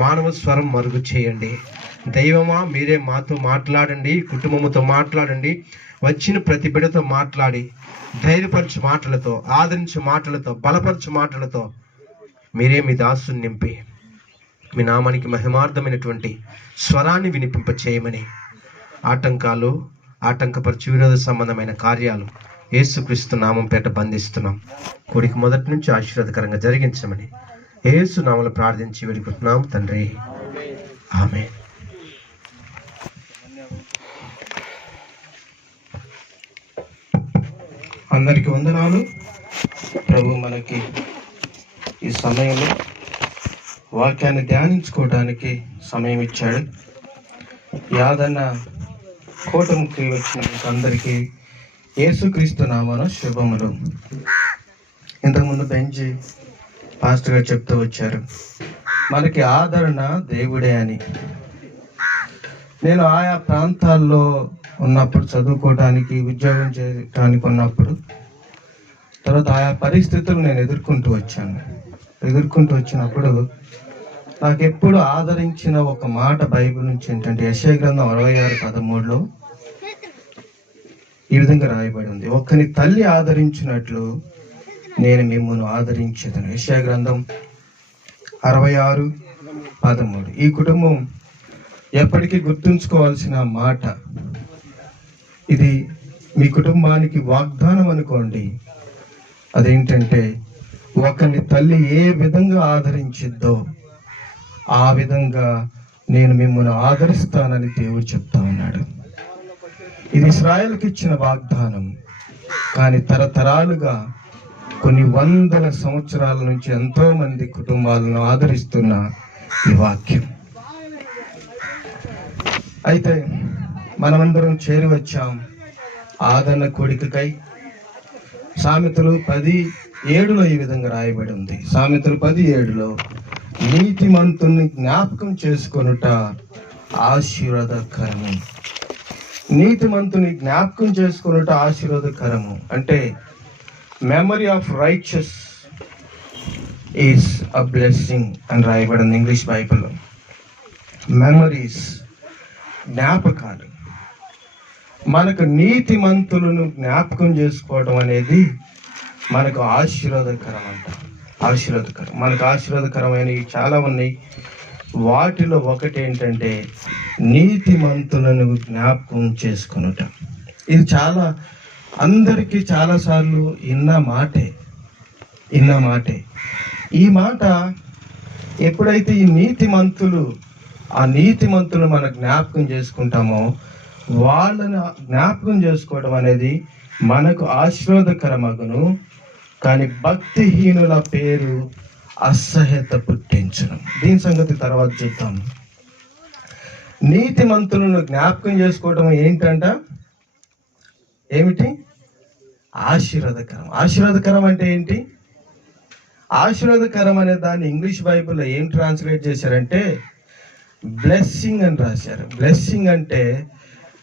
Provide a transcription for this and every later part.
మానవ స్వరం మరుగు చేయండి. దైవమా, మీరే మాతో మాట్లాడండి, కుటుంబముతో మాట్లాడండి, వచ్చిన ప్రతి బిడ్డతో మాట్లాడి ధైర్యపరచు మాటలతో, ఆదరించు మాటలతో, బలపరచు మాటలతో మీరే మీ దాసుని నింపి మీ నామానికి మహిమార్థమైనటువంటి స్వరాన్ని వినిపింప చేయమని ఆటంకాలు, ఆటంకపరచు విరోధ సంబంధమైన కార్యాలు యేసుక్రీస్తు నామం పేట బంధిస్తున్నాం. కూడికి మొదటి నుంచి ఆశీర్వాదకరంగా జరిగించమని యేసు నామములో ప్రార్థించి వేడుకుంటున్నాం తండ్రి, ఆమేన్. అందరికీ వందనాలు. ప్రభు మనకి ఈ సమయంలో వాక్యాన్ని ధ్యానించుకోవడానికి సమయం ఇచ్చాడు. యాదన్న కోటముకి వచ్చిన మీకు అందరికీ యేసుక్రీస్తు నామమున శుభములు. ఇంతకుముందు బెంచి పాస్టర్ గారు చెప్తూ వచ్చారు, మనకి ఆదరణ దేవుడే అని. నేను ఆయా ప్రాంతాల్లో ఉన్నప్పుడు, చదువుకోవడానికి, ఉద్యోగం చేయడానికి ఉన్నప్పుడు, తర్వాత ఆయా పరిస్థితులు నేను ఎదుర్కొంటూ వచ్చినప్పుడు నాకు ఎప్పుడు ఆదరించిన ఒక మాట బైబిల్ నుంచి ఏంటంటే, యెషయా గ్రంథం 66:13 ఈ విధంగా రాయబడి ఉంది, ఒక్కని తల్లి ఆదరించినట్లు నేను మిమ్మల్ని ఆదరించేదను. యెషయా గ్రంథం 66:13. ఈ కుటుంబం ఎప్పటికీ గుర్తుంచుకోవాల్సిన మాట. ఇది మీ కుటుంబానికి వాగ్దానం అనుకోండి. అదేంటంటే, ఒకని తల్లి ఏ విధంగా ఆదరించిద్దో ఆ విధంగా నేను మిమ్మల్ని ఆదరిస్తానని దేవుడు చెప్తా ఉన్నాడు. ఇది ఇశ్రాయేలుకి ఇచ్చిన వాగ్దానం. కానీ తరతరాలుగా, కొన్ని వందల సంవత్సరాల నుంచి ఎంతో మంది కుటుంబాలను ఆదరిస్తున్న ఈ వాక్యం. అయితే మనమందరం చేరి వచ్చాం ఆదరణ కోడికకై. సామెతలు 10:7 ఈ విధంగా రాయబడి ఉంది. సామెతలు 10:7, నీతిమంతుని జ్ఞాపకం చేసుకొనుట ఆశీర్వాదకరము. నీతిమంతుని జ్ఞాపకం చేసుకొనుట ఆశీర్వాదకరము అంటే, memory of righteous is a blessing అని రాయబడింది ఇంగ్లీష్ బైబిల్లో. మెమరీస్, జ్ఞాపకాలు. మనకు నీతిమంతులను జ్ఞాపకం చేసుకోవడం అనేది మనకు ఆశీర్వాదకరం అంట. ఆశీర్వాదకరం. మనకు ఆశీర్వాదకరమైనవి చాలా ఉన్నాయి. వాటిలో ఒకటి ఏంటంటే, నీతిమంతులను జ్ఞాపకం చేసుకొనుట. ఇది చాలా అందరికీ చాలాసార్లు విన్న మాటే. ఈ మాట ఎప్పుడైతే ఈ నీతిమంతులు మన జ్ఞాపకం చేసుకుంటామో, వాళ్ళని జ్ఞాపకం చేసుకోవడం అనేది మనకు ఆశీర్వాదకరమగును. కానీ భక్తిహీనుల పేరు అసహ్యత పుట్టించును. దీని సంగతి తర్వాత చూద్దాం. నీతిమంతులను జ్ఞాపకం చేసుకోవడం ఏంటంట? ఏమిటి? ఆశీర్వాదకరం. ఆశీర్వాదకరం అంటే ఏంటి? ఆశీర్వాదకరం అనే దాన్ని ఇంగ్లీష్ బైబిల్లో ఏం ట్రాన్స్లేట్ చేశారంటే, బ్లెస్సింగ్ అని రాశారు. బ్లెస్సింగ్ అంటే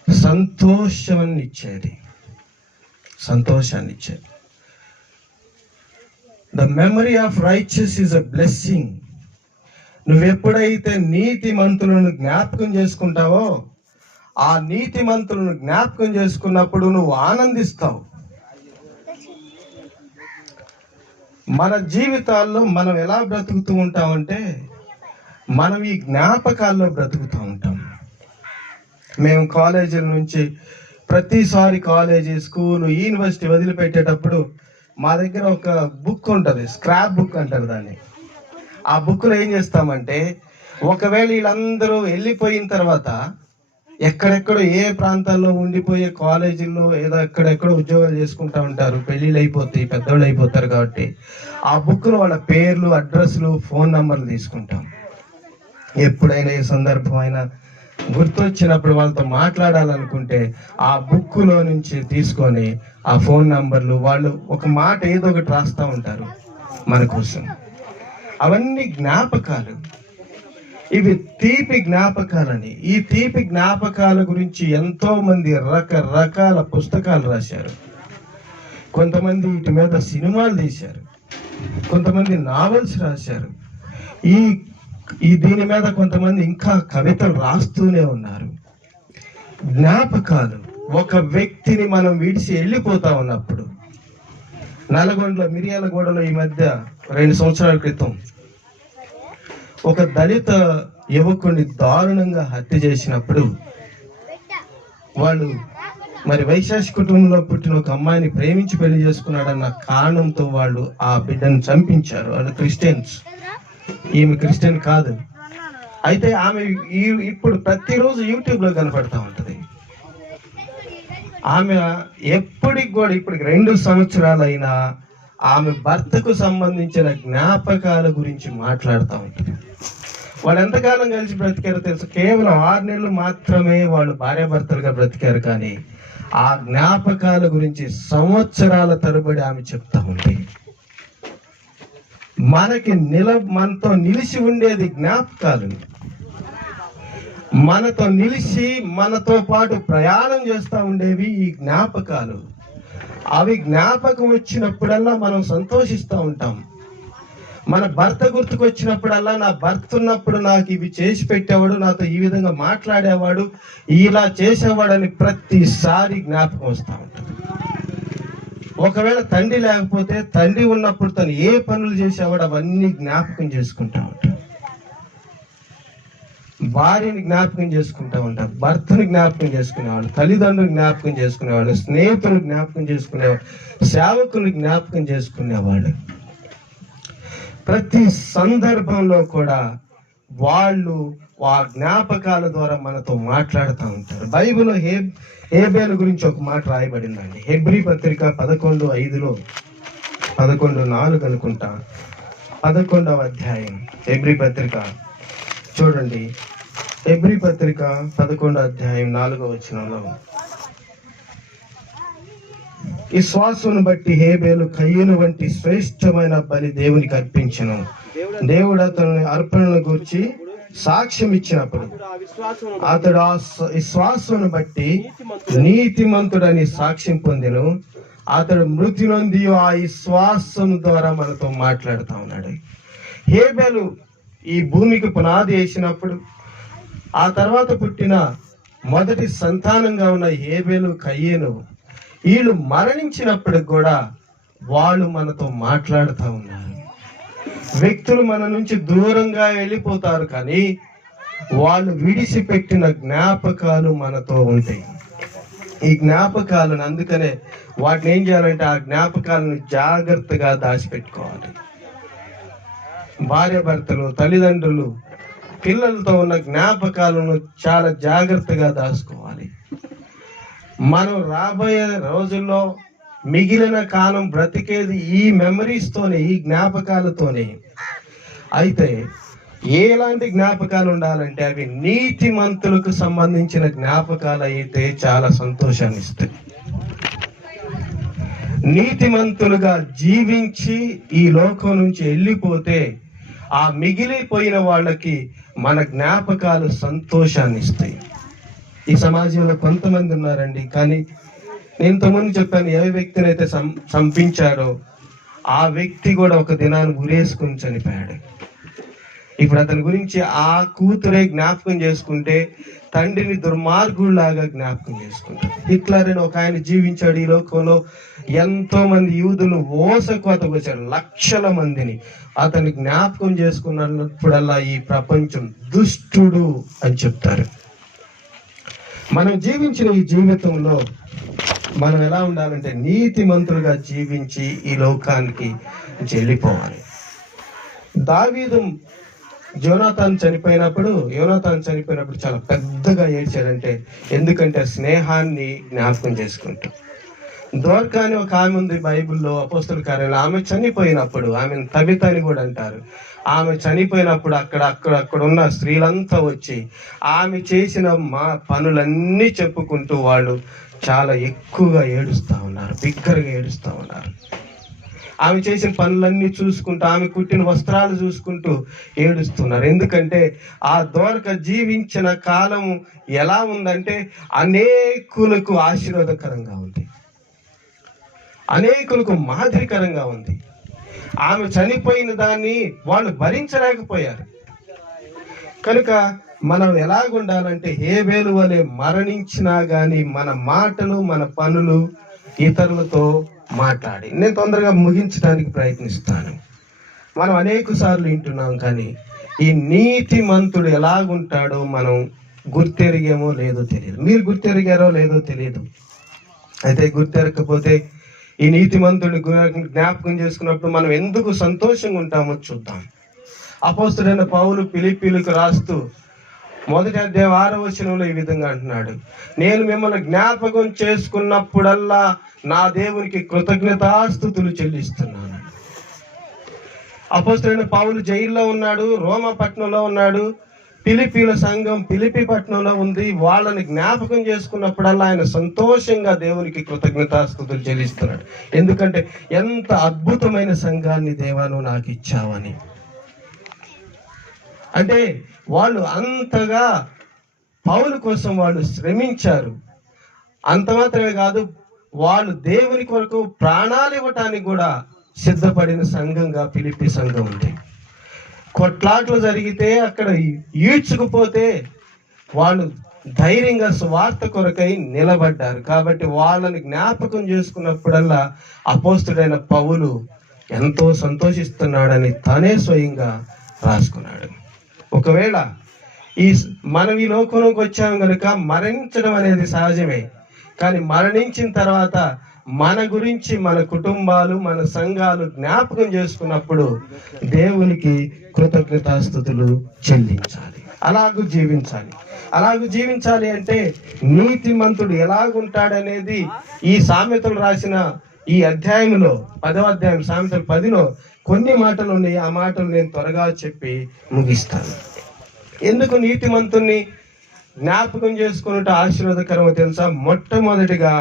సంతోషాన్ని ఇచ్చేది. The memory of righteous is a blessing. నువ్వెప్పుడైతే నీతిమంతులను జ్ఞాపకం చేసుకుంటావో, ఆ నీతిమంతులను జ్ఞాపకం చేసుకున్నప్పుడు నువ్వు ఆనందిస్తావు. మన జీవితాల్లో మనం ఎలా బ్రతుకుతూ ఉంటామంటే, మనం ఈ జ్ఞాపకాల్లో బ్రతుకుతూ ఉంటాం. మేము కాలేజీల నుంచి ప్రతిసారి కాలేజీ, స్కూలు, యూనివర్సిటీ వదిలిపెట్టేటప్పుడు మా దగ్గర ఒక బుక్ ఉంటుంది, స్క్రాప్ బుక్ అంటారు దాన్ని. ఆ బుక్లో ఏం చేస్తామంటే, ఒకవేళ వీళ్ళందరూ వెళ్ళిపోయిన తర్వాత ఎక్కడెక్కడో ఏ ప్రాంతాల్లో ఉండిపోయే కాలేజీల్లో ఏదో ఎక్కడెక్కడో ఉద్యోగాలు చేసుకుంటూ ఉంటారు, పెళ్ళిళ్ళు అయిపోతాయి, పెద్దోళ్ళు అయిపోతారు. కాబట్టి ఆ బుక్లో వాళ్ళ పేర్లు, అడ్రస్లు, ఫోన్ నంబర్లు తీసుకుంటాం. ఎప్పుడైనా ఏ సందర్భం అయినా గుర్తొచ్చినప్పుడు వాళ్ళతో మాట్లాడాలనుకుంటే ఆ బుక్లో నుంచి తీసుకొని ఆ ఫోన్ నంబర్లు, వాళ్ళు ఒక మాట ఏదో ఒకటి రాస్తూ ఉంటారు మన కోసం. అవన్నీ జ్ఞాపకాలు. ఇవి తీపి జ్ఞాపకాలని. ఈ తీపి జ్ఞాపకాల గురించి ఎంతో మంది రకరకాల పుస్తకాలు రాశారు. కొంతమంది వీటి మీద సినిమాలు తీశారు, కొంతమంది నావెల్స్ రాశారు. ఈ దీని మీద కొంతమంది ఇంకా కవితలు రాస్తూనే ఉన్నారు. జ్ఞాపకాలు, ఒక వ్యక్తిని మనం విడిచి వెళ్ళిపోతా ఉన్నప్పుడు, నల్గొండలో మిర్యాలగూడలో ఈ మధ్య 2 సంవత్సరాల క్రితం ఒక దళిత యువకుడిని దారుణంగా హత్య చేసినప్పుడు, వాళ్ళు మరి వైశాఖ కుటుంబంలో పుట్టిన ఒక అమ్మాయిని ప్రేమించి పెళ్లి చేసుకున్నాడన్న కారణంతో వాళ్ళు ఆ బిడ్డను చంపించారు. వాళ్ళు క్రిస్టియన్స్, ఈమె క్రిస్టియన్ కాదు. అయితే ఆమె ఇప్పుడు ప్రతిరోజు యూట్యూబ్లో కనపడతా ఉంటుంది. ఆమె ఎప్పటికి కూడా ఇప్పటికి 2 సంవత్సరాలైనా ఆమె భర్తకు సంబంధించిన జ్ఞాపకాల గురించి మాట్లాడుతూ ఉంటుంది. వాళ్ళు ఎంతకాలం కలిసి బ్రతికారో తెలుసు, కేవలం 6 నెలలు మాత్రమే వాళ్ళు భార్యాభర్తలుగా బ్రతికారు. కానీ ఆ జ్ఞాపకాల గురించి సంవత్సరాల తరబడి ఆమె చెప్తా ఉంది. మనతో నిలిచి ఉండేది జ్ఞాపకాలు. మనతో నిలిచి మనతో పాటు ప్రయాణం చేస్తూ ఉండేవి ఈ జ్ఞాపకాలు. అవి జ్ఞాపకం వచ్చినప్పుడల్లా మనం సంతోషిస్తూ ఉంటాం. మన భర్త గుర్తుకు వచ్చినప్పుడల్లా, నా భర్త ఉన్నప్పుడు నాకు ఇవి చేసి పెట్టేవాడు, నాతో ఈ విధంగా మాట్లాడేవాడు, ఇలా చేసేవాడని ప్రతిసారి జ్ఞాపకం వస్తూ ఉంటుంది. ఒకవేళ తండ్రి లేకపోతే, తండ్రి ఉన్నప్పుడు తను ఏ పనులు చేసేవాడు అవన్నీ జ్ఞాపకం చేసుకుంటా ఉంటాం. భార్యని జ్ఞాపకం చేసుకుంటా ఉంటాం, భర్తను జ్ఞాపకం చేసుకునేవాళ్ళు, తల్లిదండ్రులు జ్ఞాపకం చేసుకునేవాళ్ళు, స్నేహితులు జ్ఞాపకం చేసుకునేవాళ్ళు, సేవకులు జ్ఞాపకం చేసుకునేవాళ్ళు. ప్రతి సందర్భంలో కూడా వాళ్ళు ఆ జ్ఞాపకాల ద్వారా మనతో మాట్లాడుతూ ఉంటారు. బైబిల్లో హేబేలు గురించి ఒక మాట రాయబడిందండి. హెబ్రీ పత్రిక 11:5లో 11:4 అనుకుంటా, 11వ అధ్యాయం హెబ్రీ పత్రిక చూడండి. హెబ్రీ పత్రిక 11వ అధ్యాయం 4వ వచనంలో, విశ్వాసును బట్టి హేబేలు కయ్యను వంటి శ్రేష్టమైన బలి దేవునికి అర్పించెను. దేవుడు అతని అర్పణను గూర్చి సాక్ష్యం ఇచ్చినప్పుడు అతడు ఆ విశ్వాసును బట్టి నీతిమంతుడని సాక్ష్యం పొందెను. అతడు మృతి నొంది ఆ విశ్వాసం ద్వారా మనతో మాట్లాడుతూ ఉన్నాడు. హేబేలు ఈ భూమికి పునాది వేసినప్పుడు, ఆ తర్వాత పుట్టిన మొదటి సంతానంగా ఉన్న హేబేలు, కయ్యేను, వీళ్ళు మరణించినప్పుడు కూడా వాళ్ళు మనతో మాట్లాడుతూ ఉన్నారు. వ్యక్తులు మన నుంచి దూరంగా వెళ్ళిపోతారు, కానీ వాళ్ళు విడిచిపెట్టిన జ్ఞాపకాలు మనతో ఉంటాయి. ఈ జ్ఞాపకాలను, అందుకనే వాటిని ఏం చేయాలంటే ఆ జ్ఞాపకాలను జాగ్రత్తగా దాచిపెట్టుకోవాలి. భార్యాభర్తలు, తల్లిదండ్రులు, పిల్లలతో ఉన్న జ్ఞాపకాలను చాలా జాగ్రత్తగా దాచుకోవాలి. మనం రాబోయే రోజుల్లో మిగిలిన కాలం బ్రతికేది ఈ మెమరీస్తోనే, ఈ జ్ఞాపకాలతోనే. అయితే ఎలాంటి జ్ఞాపకాలు ఉండాలంటే అవి నీతిమంతులకు సంబంధించిన జ్ఞాపకాలు అయితే చాలా సంతోషాన్ని ఇస్తాయి. నీతిమంతులుగా జీవించి ఈ లోకం నుంచి వెళ్ళిపోతే ఆ మిగిలిపోయిన వాళ్ళకి మన జ్ఞాపకాలు సంతోషాన్ని ఇస్తాయి. ఈ సమాజంలో కొంతమంది ఉన్నారండి, కానీ నేను ఇంతకుముందు చెప్పాను, ఏ వ్యక్తిని అయితే చంపించారో ఆ వ్యక్తి కూడా ఒక దినాన్ని ఉరేసుకుని చనిపోయాడు. ఇప్పుడు అతని గురించి ఆ కూతురే జ్ఞాపకం చేసుకుంటే తండ్రిని దుర్మార్గుల్లాగా జ్ఞాపకం చేసుకుంటాడు. హిట్లర్ అని ఒక ఆయన జీవించాడు ఈ లోకంలో. ఎంతో మంది యూదులు ఓసకోతకు వచ్చాడు, లక్షల మందిని. అతన్ని జ్ఞాపకం చేసుకున్నప్పుడల్లా ఈ ప్రపంచం దుష్టుడు అని చెప్తారు. మనం జీవించిన ఈ జీవితంలో మనం ఎలా ఉండాలంటే నీతిమంతులుగా జీవించి ఈ లోకానికి వెళ్ళిపోవాలి. దావీదు యోనాతాను చనిపోయినప్పుడు చాలా పెద్దగా ఏడ్చాడంటే, ఎందుకంటే స్నేహాన్ని జ్ఞాపకం చేసుకుంటూ. దోర్కా అని ఒక ఆమె ఉంది బైబిల్లో, అపోస్తలుల కార్యాల్లో. ఆమె చనిపోయినప్పుడు, ఆమెను తబిత అని కూడా అంటారు, ఆమె చనిపోయినప్పుడు అక్కడ ఉన్న స్త్రీలంతా వచ్చి ఆమె చేసిన పనులన్నీ చెప్పుకుంటూ వాళ్ళు చాలా ఎక్కువగా ఏడుస్తూ ఉన్నారు, బిగ్గరగా ఏడుస్తూ ఉన్నారు. ఆమె చేసిన పనులన్నీ చూసుకుంటూ, ఆమె కుట్టిన వస్త్రాలు చూసుకుంటూ ఏడుస్తున్నారు. ఎందుకంటే ఆ దోరక జీవించిన కాలం ఎలా ఉందంటే అనేకులకు ఆశీర్వాదకరంగా ఉంది, అనేకులకు మాదిరికరంగా ఉంది. ఆమె చనిపోయిన దాన్ని వాళ్ళు భరించలేకపోయారు. కనుక మనం ఎలాగుండాలంటే హేబేలు వలె మరణించినా గాని మన మాటలు మన పనులు ఇతరులతో మాట్లాడి. నేను తొందరగా ముగించడానికి ప్రయత్నిస్తాను. మనం అనేక సార్లు వింటున్నాం, కానీ ఈ నీతిమంతుడు ఎలాగుంటాడో మనం గుర్తెరిగేమో లేదో తెలియదు. మీరు గుర్తెరిగారో లేదో తెలియదు. అయితే గుర్తెరగకపోతే ఈ నీతిమంతుడి జ్ఞాపకం చేసుకున్నప్పుడు మనం ఎందుకు సంతోషంగా ఉంటామో చూద్దాం. అపోస్తలుడైన పౌలు ఫిలిప్పీలకు రాస్తూ 1వ అధ్యాయం 6వ వచనంలో ఈ విధంగా అంటున్నాడు, నేను మిమ్మల్ని జ్ఞాపకం చేసుకున్నప్పుడల్లా నా దేవునికి కృతజ్ఞతాస్తుతులు చెల్లిస్తున్నాను. అపోస్తలుడైన పౌలు జైల్లో ఉన్నాడు, రోమా పట్టణంలో ఉన్నాడు, ఫిలిప్పీల సంఘం ఫిలిప్పి పట్టణంలో ఉంది. వాళ్ళని జ్ఞాపకం చేసుకున్నప్పుడల్లా ఆయన సంతోషంగా దేవునికి కృతజ్ఞతాస్తుతులు చెల్లిస్తున్నాడు. ఎందుకంటే ఎంత అద్భుతమైన సంఘాన్ని దేవా నువ్వు నాకు ఇచ్చావని. అంటే వాళ్ళు అంతగా పౌలు కోసం వాళ్ళు శ్రమించారు. అంత మాత్రమే కాదు, వాళ్ళు దేవుని కొరకు ప్రాణాలు ఇవ్వటానికి కూడా సిద్ధపడిన సంఘంగా ఫిలిప్పి సంఘం ఉంది. కొట్లాట్లు జరిగితే, అక్కడ ఈడ్చుకుపోతే వాళ్ళు ధైర్యంగా సువార్త కొరకై నిలబడ్డారు. కాబట్టి వాళ్ళని జ్ఞాపకం చేసుకున్నప్పుడల్లా అపోస్తుడైన పౌలు ఎంతో సంతోషిస్తున్నాడని తనే స్వయంగా రాసుకున్నాడు. ఒకవేళ మనం ఈ లోకంలోకి వచ్చాము కనుక మరణించడం అనేది సహజమే. కానీ మరణించిన తర్వాత మన గురించి మన కుటుంబాలు మన సంఘాలు జ్ఞాపకం చేసుకున్నప్పుడు దేవునికి కృతజ్ఞతాస్తుతులు చెల్లించాలి. అలాగూ జీవించాలి అంటే నీతిమంతుడు ఎలాగుంటాడనేది ఈ సామెతలు రాసిన ఈ అధ్యాయంలో 10వ అధ్యాయం సామెతలు 10లో కొన్ని మాటలు ఉన్నాయి. ఆ మాటలు నేను త్వరగా చెప్పి ముగిస్తాను. ఎందుకు నీతిమంతుణ్ణి జ్ఞాపకం చేసుకున్నట్టు ఆశీర్వాదకరమో తెలుసా? మొట్టమొదటిగా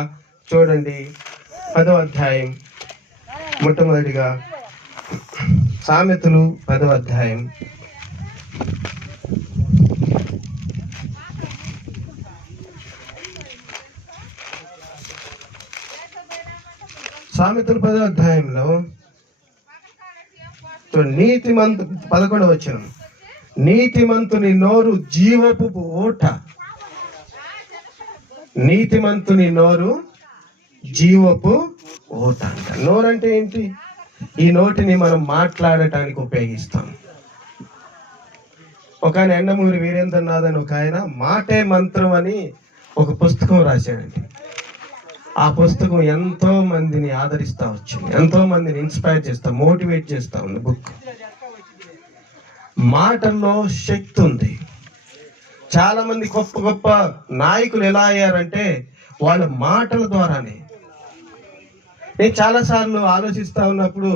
చూడండి, 10వ అధ్యాయం మొట్టమొదటిగా సామెతలు 10వ అధ్యాయం సామెతలు 10వ అధ్యాయంలో నీతిమంతు 11వ వచనం, నీతిమంతుని నోరు జీవపు ఊట. నీతిమంతుని నోరు జీవపు ఊట అంట. నోరు అంటే ఏంటి? ఈ నోటిని మనం మాట్లాడటానికి ఉపయోగిస్తాం. ఒక ఆయన ఎండమూరి వీరేంద్రనాథ్ అని ఒక ఆయన మాటే మంత్రం అని ఒక పుస్తకం రాశాడండి. ఆ పుస్తకం ఎంతో మందిని ఆదరిస్తా వచ్చింది, ఎంతో మందిని ఇన్స్పైర్ చేస్తా, మోటివేట్ చేస్తా ఉంది బుక్. మాటల్లో శక్తి ఉంది. చాలా మంది గొప్ప గొప్ప నాయకులు ఎలా అయ్యారంటే వాళ్ళ మాటల ద్వారానే. నేను చాలాసార్లు ఆలోచిస్తా ఉన్నప్పుడు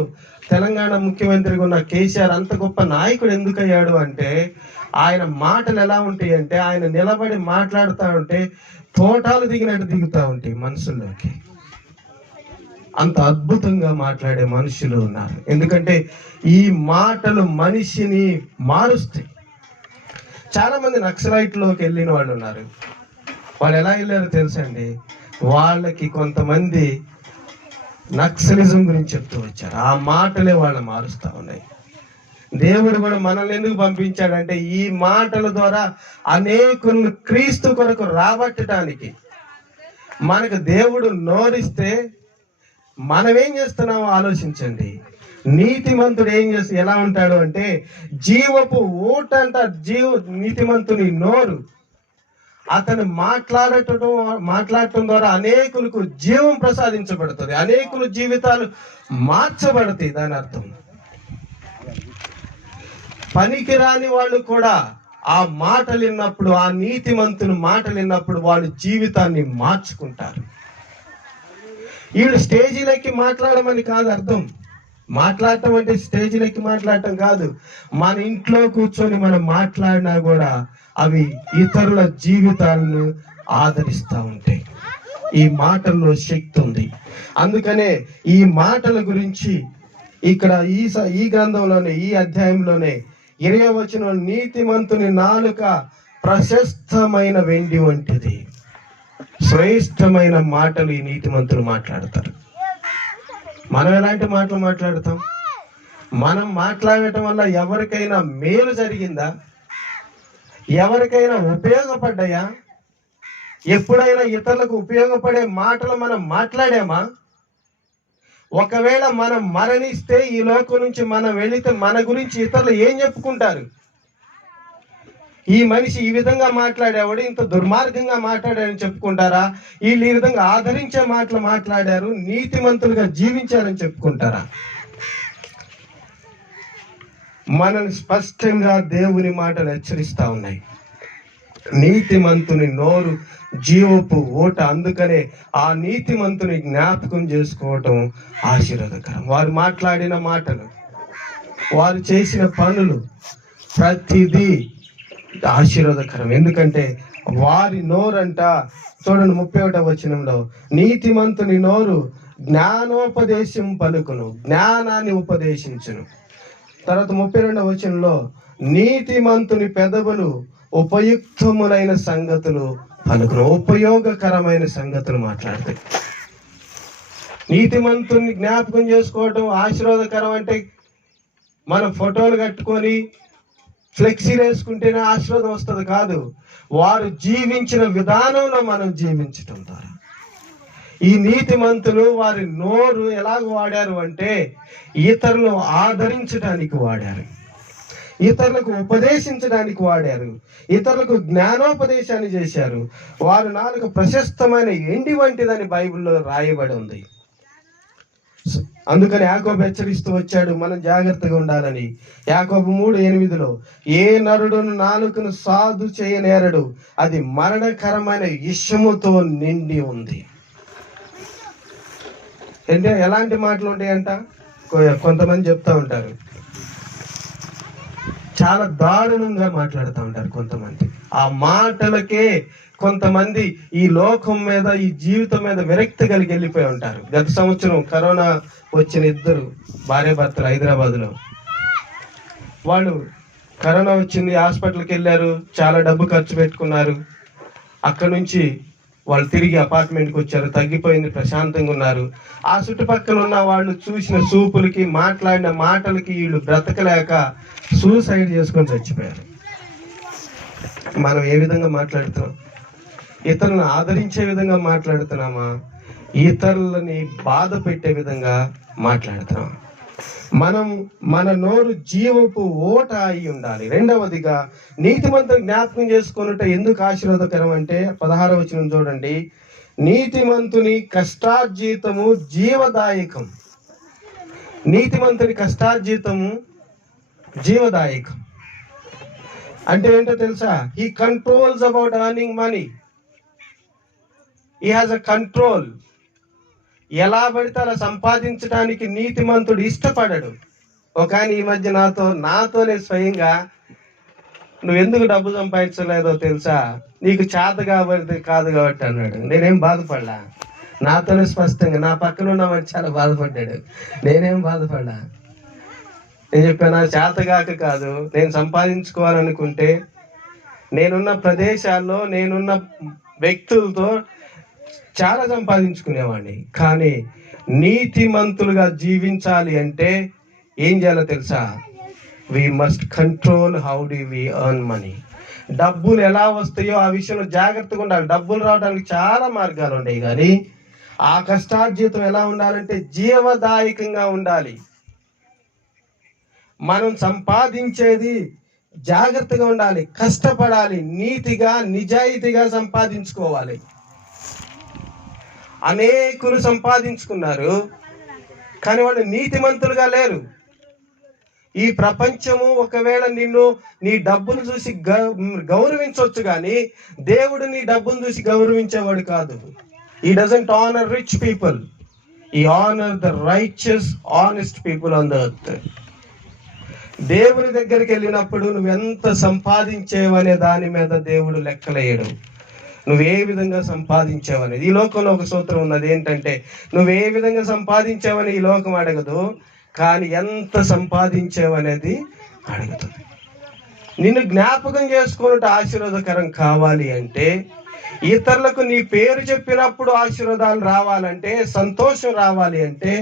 తెలంగాణ ముఖ్యమంత్రిగా ఉన్న కేసీఆర్ అంత గొప్ప నాయకుడు ఎందుకు అయ్యాడు అంటే ఆయన మాటలు ఎలా ఉంటాయి అంటే ఆయన నిలబడి మాట్లాడుతూ ఉంటే తోటాలు దిగినట్టు దిగుతూ ఉంటాయి మనుషుల్లోకి. అంత అద్భుతంగా మాట్లాడే మనుషులు ఉన్నారు. ఎందుకంటే ఈ మాటలు మనిషిని మారుస్తాయి. చాలా మంది నక్సలైట్లోకి వెళ్ళిన వాళ్ళు ఉన్నారు. వాళ్ళు ఎలా వెళ్ళారో తెలుసండి? వాళ్ళకి కొంతమంది నక్సలిజం గురించి చెప్తూ వచ్చారు. ఆ మాటలే వాళ్ళని మారుస్తూ ఉన్నాయి. దేవుడు కూడా మనల్ని ఎందుకు పంపించాడంటే ఈ మాటల ద్వారా అనేకులను క్రీస్తు కొరకు రాబట్టడానికి. మనకు దేవుడు నోరిస్తే మనం ఏం చేస్తున్నామో ఆలోచించండి. నీతిమంతుడు ఎలా ఉంటాడు అంటే జీవపు ఊట అంట. నీతిమంతుని నోరు, అతను మాట్లాడటం ద్వారా అనేకులకు జీవం ప్రసాదించబడుతుంది, అనేకుల జీవితాలు మార్చబడతాయి. దాని అర్థం పనికిరాని వాళ్ళు కూడా ఆ మాటలు విన్నప్పుడు, ఆ నీతిమంతుని మాటలు విన్నప్పుడు వాళ్ళు జీవితాన్ని మార్చుకుంటారు. వీళ్ళు స్టేజీలెక్కి మాట్లాడమని కాదు అర్థం. మాట్లాడటం అంటే స్టేజీలెక్కి మాట్లాడటం కాదు. మన ఇంట్లో కూర్చొని మనం మాట్లాడినా కూడా అవి ఇతరుల జీవితాలను ఆదరిస్తూ ఉంటాయి. ఈ మాటల్లో శక్తి ఉంది. అందుకనే ఈ మాటల గురించి ఇక్కడ ఈ గ్రంథంలోనే, ఈ అధ్యాయంలోనే 20వ వచనం, నీతిమంతుని నాలుక ప్రశస్తమైన వెండి వంటిది. శ్రేష్టమైన మాటలు ఈ నీతిమంతులు మాట్లాడతారు. మనం ఎలాంటి మాటలు మాట్లాడతాం? మనం మాట్లాడటం వల్ల ఎవరికైనా మేలు జరిగిందా? ఎవరికైనా ఉపయోగపడ్డాయా? ఎప్పుడైనా ఇతరులకు ఉపయోగపడే మాటలు మనం మాట్లాడామా? ఒకవేళ మనం మరణిస్తే, ఈ లోకం నుంచి మనం వెళితే మన గురించి ఇతరులు ఏం చెప్పుకుంటారు? ఈ మనిషి ఈ విధంగా మాట్లాడేవాడు, ఇంత దుర్మార్గంగా మాట్లాడారని చెప్పుకుంటారా? వీళ్ళు ఈ విధంగా ఆదరించే మాటలు మాట్లాడారు, నీతిమంతులుగా జీవించారని చెప్పుకుంటారా? మనల్ని స్పష్టంగా దేవుని మాటలు హెచ్చరిస్తా ఉన్నాయి. నీతిమంతుని నోరు జీవపు ఓట. అందుకనే ఆ నీతిమంతుని జ్ఞాపకం చేసుకోవటం ఆశీర్వాదకరం. వారు మాట్లాడిన మాటలు, వారు చేసిన పనులు ప్రతిదీ ఆశీర్వాదకరం. ఎందుకంటే వారి నోరంట, చూడండి 31వ వచనంలో, నీతిమంతుని నోరు జ్ఞానోపదేశం పలుకును, జ్ఞానాన్ని ఉపదేశించును. తర్వాత 32వ వచనంలో, నీతిమంతుని పెదవులు ఉపయుక్తములైన సంగతులు పలుకును, ఉపయోగకరమైన సంగతులు మాట్లాడతాయి. నీతిమంతుని జ్ఞాపకం చేసుకోవటం ఆశీర్వాదకరం. అంటే మనం ఫోటోలు కట్టుకొని ఫ్లెక్సీలు వేసుకుంటేనే ఆశీర్వాదం వస్తుంది కాదు, వారు జీవించిన విధానంలో మనం జీవించటం ద్వారా. ఈ నీతిమంతులు వారి నోరు ఎలాగ వాడారు అంటే, ఇతరులను ఆదరించడానికి వాడారు, ఇతరులకు ఉపదేశించడానికి వాడారు, ఇతరులకు జ్ఞానోపదేశాన్ని చేశారు. వారి నాలుక ప్రశస్తమైన ఎండి వంటిదని బైబిల్లో రాయబడి ఉంది. అందుకని యాకోబు హెచ్చరిస్తూ వచ్చాడు మనం జాగ్రత్తగా ఉండాలని. యాకోబు 3:8లో, ఏ నరుడును నాలుకను సాధు చేయనేరడు, అది మరణకరమైన విషముతో నిండి ఉంది. అంటే ఎలాంటి మాటలు ఉంటాయంట? కొంతమంది చెప్తా ఉంటారు, చాలా దారుణంగా మాట్లాడుతూ ఉంటారు కొంతమంది. ఆ మాటలకే కొంతమంది ఈ లోకం మీద, ఈ జీవితం మీద విరక్తి కలిగి వెళ్ళిపోయి ఉంటారు. గత సంవత్సరం కరోనా వచ్చిన 2 భార్యాభర్తలు హైదరాబాద్లో, వాళ్ళు కరోనా వచ్చింది, హాస్పిటల్కి వెళ్ళారు, చాలా డబ్బు ఖర్చు పెట్టుకున్నారు. అక్కడ నుంచి వాళ్ళు తిరిగి అపార్ట్మెంట్కి వచ్చారు, తగ్గిపోయింది, ప్రశాంతంగా ఉన్నారు. ఆ చుట్టుపక్కల ఉన్న వాళ్ళు చూసిన చూపులకి, మాట్లాడిన మాటలకి వీళ్ళు బ్రతకలేక సూసైడ్ చేసుకొని చచ్చిపోయారు. మనం ఏ విధంగా మాట్లాడుతున్నాం? ఇతరులను ఆదరించే విధంగా మాట్లాడుతున్నామా? ఇతరులని బాధ పెట్టే విధంగా మాట్లాడుతున్నామా? మన నోరు జీవపు ఓట అయి ఉండాలి. రెండవదిగా, నీతిమంతుని జ్ఞాపకం చేసుకున్నట్టు ఎందుకు ఆశీర్వాదకరం అంటే 16వ వచనం చూడండి, నీతిమంతుని కష్టార్జితము జీవదాయకం. నీతిమంతుని కష్టార్జితము జీవదాయకం అంటే ఏంటో తెలుసా? He controls about earning money. He has a control. ఎలా పడితే అలా సంపాదించడానికి నీతిమంతుడు ఇష్టపడడు. ఒక ఆయన ఈ మధ్య నాతోనే స్వయంగా, నువ్వు ఎందుకు డబ్బు సంపాదించలేదో తెలుసా, నీకు చేత కాబట్టి కాదు కాబట్టి అన్నాడు. నేనేం బాధపడలా, నాతోనే స్పష్టంగా. నా పక్కన ఉన్నవాడు చాలా బాధపడ్డాడు, నేనేం బాధపడలా. నేను చెప్పాను, చేతగాక కాదు, నేను సంపాదించుకోవాలనుకుంటే నేనున్న ప్రదేశాల్లో, నేనున్న వ్యక్తులతో చాలా సంపాదించుకునేవాడిని. కానీ నీతిమంతులుగా జీవించాలి అంటే ఏం చేయాలో తెలుసా? We must control how do we earn money. డబ్బులు ఎలా వస్తాయో ఆ విషయంలో జాగ్రత్తగా ఉండాలి. డబ్బులు రావడానికి చాలా మార్గాలు ఉన్నాయి, కానీ ఆ కష్టార్జితం ఎలా ఉండాలంటే జీవదాయకంగా ఉండాలి. మనం సంపాదించేది జాగ్రత్తగా ఉండాలి, కష్టపడాలి, నీతిగా నిజాయితీగా సంపాదించుకోవాలి. అనేకులు సంపాదించుకున్నారు, కానీ వాళ్ళు నీతిమంతులుగా లేరు. ఈ ప్రపంచము ఒకవేళ నీ డబ్బును చూసి గౌరవించవచ్చు, కానీ దేవుడు నీ డబ్బును చూసి గౌరవించేవాడు కాదు. He doesn't honor rich people. He honors the righteous, honest people on the earth. దేవుని దగ్గరికి వెళ్ళినప్పుడు నువ్వెంత సంపాదించేవనే దాని మీద దేవుడు లెక్కలేయడు. నువ్వే విధంగా సంపాదించావనేది. ఈ లోకంలో ఒక సూత్రం ఉన్నది ఏంటంటే, నువ్వే విధంగా సంపాదించావని ఈ లోకం అడగదు, కానీ ఎంత సంపాదించావనేది అడుగుతుంది. నిన్ను జ్ఞాపకం చేసుకున్నట్టు ఆశీర్వాదకరం కావాలి అంటే, ఇతరులకు నీ పేరు చెప్పినప్పుడు ఆశీర్వాదాలు రావాలంటే, సంతోషం రావాలి అంటే,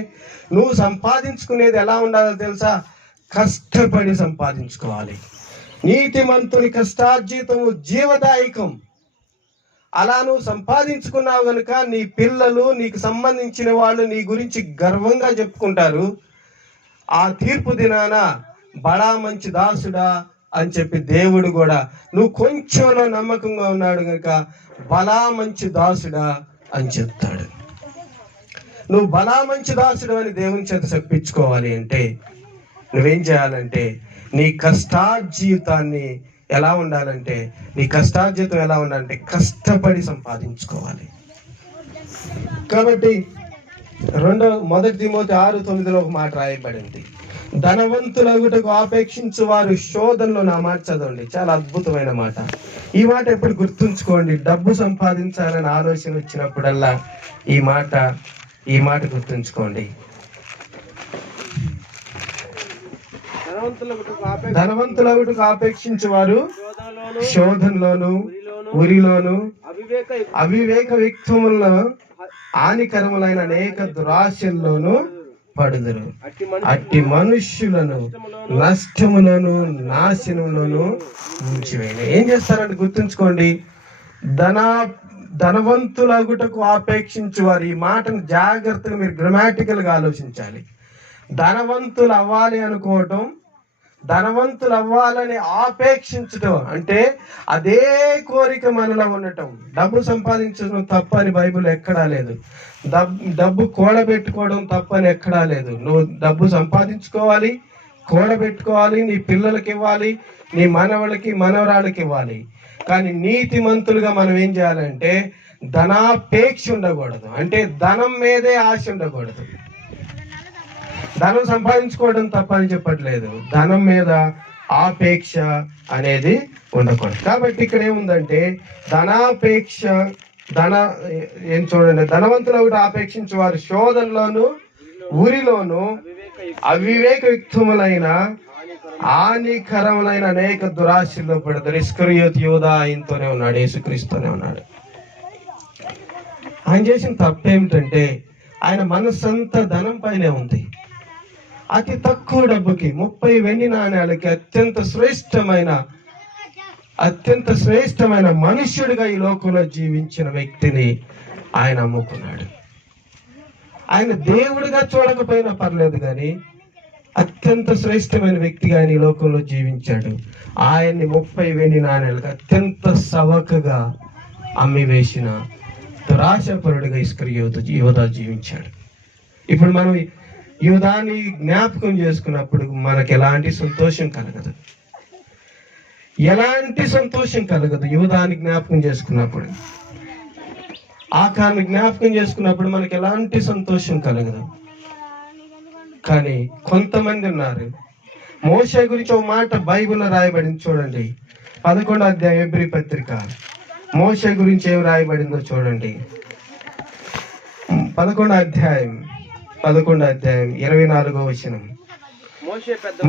నువ్వు సంపాదించుకునేది ఎలా ఉండాలో తెలుసా? కష్టపడి సంపాదించుకోవాలి. నీతిమంతుని కష్టార్జితము జీవదాయకం. అలా నువ్వు సంపాదించుకున్నావు కనుక నీ పిల్లలు, నీకు సంబంధించిన వాళ్ళు నీ గురించి గర్వంగా చెప్పుకుంటారు. ఆ తీర్పు దినాన బడా మంచి దాసుడా అని చెప్పి దేవుడు కూడా నువ్వు కొంచెంలో నమ్మకంగా ఉన్నాడు కనుక బలా మంచి దాసుడా అని చెప్తాడు. నువ్వు బలా మంచి దాసుడు అని దేవుని చేత చెప్పించుకోవాలి అంటే నువ్వేం చేయాలంటే నీ కష్టార్జితాన్ని ఎలా ఉండాలంటే, నీ కష్టార్జితం ఎలా ఉండాలంటే కష్టపడి సంపాదించుకోవాలి. కాబట్టి మొదటి తిమోతి 6:9 ఒక మాట రాయబడింది, ధనవంతులగుటకు ఆపేక్షించు వారు శోధనలో. నా మాట చదవండి, చాలా అద్భుతమైన మాట. ఈ మాట ఎప్పుడు గుర్తుంచుకోండి. డబ్బు సంపాదించాలని ఆలోచన వచ్చినప్పుడల్లా ఈ మాట గుర్తుంచుకోండి. ధనవంతులగుటకు ఆపేక్షించు వారు శోధనలోను, ఉరిలోను, అవివేక వ్యక్తములను, హానికరములైన అనేక దురాశల్లోను పడుదురు. అట్టి మనుష్యులను నష్టములోను, నాశనంలోను ముంచివేయను. ఏం చేస్తారంటే గుర్తుంచుకోండి, ధనవంతులగుటకు ఆపేక్షించు వారు. ఈ మాటను జాగ్రత్తగా మీరు గ్రామాటికల్ గా ఆలోచించాలి. ధనవంతులు అవ్వాలి అనుకోవటం, ధనవంతులు అవ్వాలని ఆపేక్షించటం అంటే అదే కోరిక మనలో ఉండటం. డబ్బు సంపాదించడం తప్పని బైబిల్ ఎక్కడా లేదు. డబ్బు కూడబెట్టుకోవడం తప్పని ఎక్కడా లేదు. నువ్వు డబ్బు సంపాదించుకోవాలి, కూడబెట్టుకోవాలి, నీ పిల్లలకి ఇవ్వాలి, నీ మనవళ్ళకి మనవరాళ్ళకి ఇవ్వాలి. కానీ నీతిమంతులుగా మనం ఏం చేయాలంటే ధనాపేక్ష ఉండకూడదు. అంటే ధనం మీదే ఆశ ఉండకూడదు. ధనం సంపాదించుకోవడం తప్ప అని చెప్పట్లేదు, ధనం మీద ఆపేక్ష అనేది ఉండకూడదు. కాబట్టి ఇక్కడ ఏముందంటే ధనాపేక్ష, ఏం చూడండి, ధనవంతులు ఒకటి ఆపేక్షించే వారు శోధనలోను, ఉరిలోను, అవివేకయుక్తములైన హానికరములైన అనేక దురాశల్లో పడతారు. ఇస్కరియోతు యూదా ఆయనతోనే ఉన్నాడు, యేసుక్రీస్తుతోనే ఉన్నాడు. ఆయన చేసిన తప్పేమిటంటే ఆయన మనస్సంతా ధనం పైనే ఉంది. అతి తక్కువ డబ్బుకి 30 వెండి నాణ్యాలకి అత్యంత శ్రేష్టమైన మనుష్యుడిగా ఈ లోకంలో జీవించిన వ్యక్తిని ఆయన అమ్ముకున్నాడు. ఆయన దేవుడిగా చూడకపోయినా పర్లేదు, కానీ అత్యంత శ్రేష్టమైన వ్యక్తిగా ఆయన ఈ లోకంలో జీవించాడు. ఆయన్ని 30 వెండి నాణ్యాలకు అత్యంత సవకగా అమ్మివేసిన దురాశపరుడిగా ఇస్కరియోతు యూదా జీవించాడు. ఇప్పుడు మనం యూదాని జ్ఞాపకం చేసుకున్నప్పుడు మనకు ఎలాంటి సంతోషం కలగదు. యూదాని జ్ఞాపకం చేసుకున్నప్పుడు, ఆకాన్ని జ్ఞాపకం చేసుకున్నప్పుడు మనకి ఎలాంటి సంతోషం కలగదు. కానీ కొంతమంది ఉన్నారు. మోషే గురించి ఒక మాట బైబిల్లో రాయబడింది చూడండి, 11వ అధ్యాయం ఎబ్రీ పత్రిక. మోషే గురించి ఏం రాయబడిందో చూడండి. 11వ అధ్యాయం 24వ వచనం.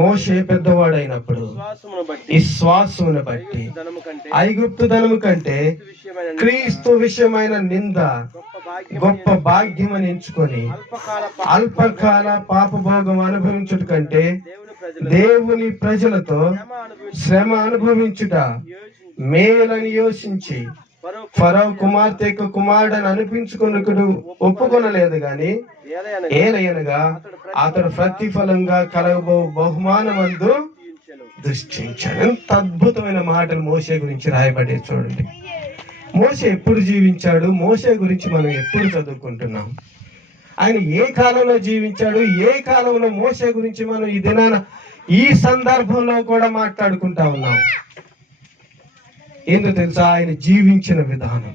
మోషే పెద్దవాడైనప్పుడు విశ్వాసమును బట్టి ఐగుప్తు ధనము కంటే క్రీస్తు విషయమైన నింద గొప్ప భాగ్యమని ఎంచుకొని అల్పకాల పాపభోగం అనుభవించుట కంటే దేవుని ప్రజలతో శ్రమ అనుభవించుట మేలని యోచించి ఫరో కుమార్తె యొక్క కుమారుడని అనిపించుకున్నకుడు ఒప్పుకొనలేదు గాని ఏలయనగా అతడు ప్రతిఫలంగా కలగబో బహుమానమందు దృష్టించాడు. ఎంత అద్భుతమైన మాటలు మోషే గురించి రాయబడే చూడండి. మోషే ఎప్పుడు జీవించాడు, మోషే గురించి మనం ఎప్పుడు చదువుకుంటున్నాం, ఆయన ఏ కాలంలో జీవించాడు, ఏ కాలంలో మోషే గురించి మనం ఈ దినాన ఈ సందర్భంలో కూడా మాట్లాడుకుంటా ఉన్నాం. ఏందో తెలుసా, ఆయన జీవించిన విధానం.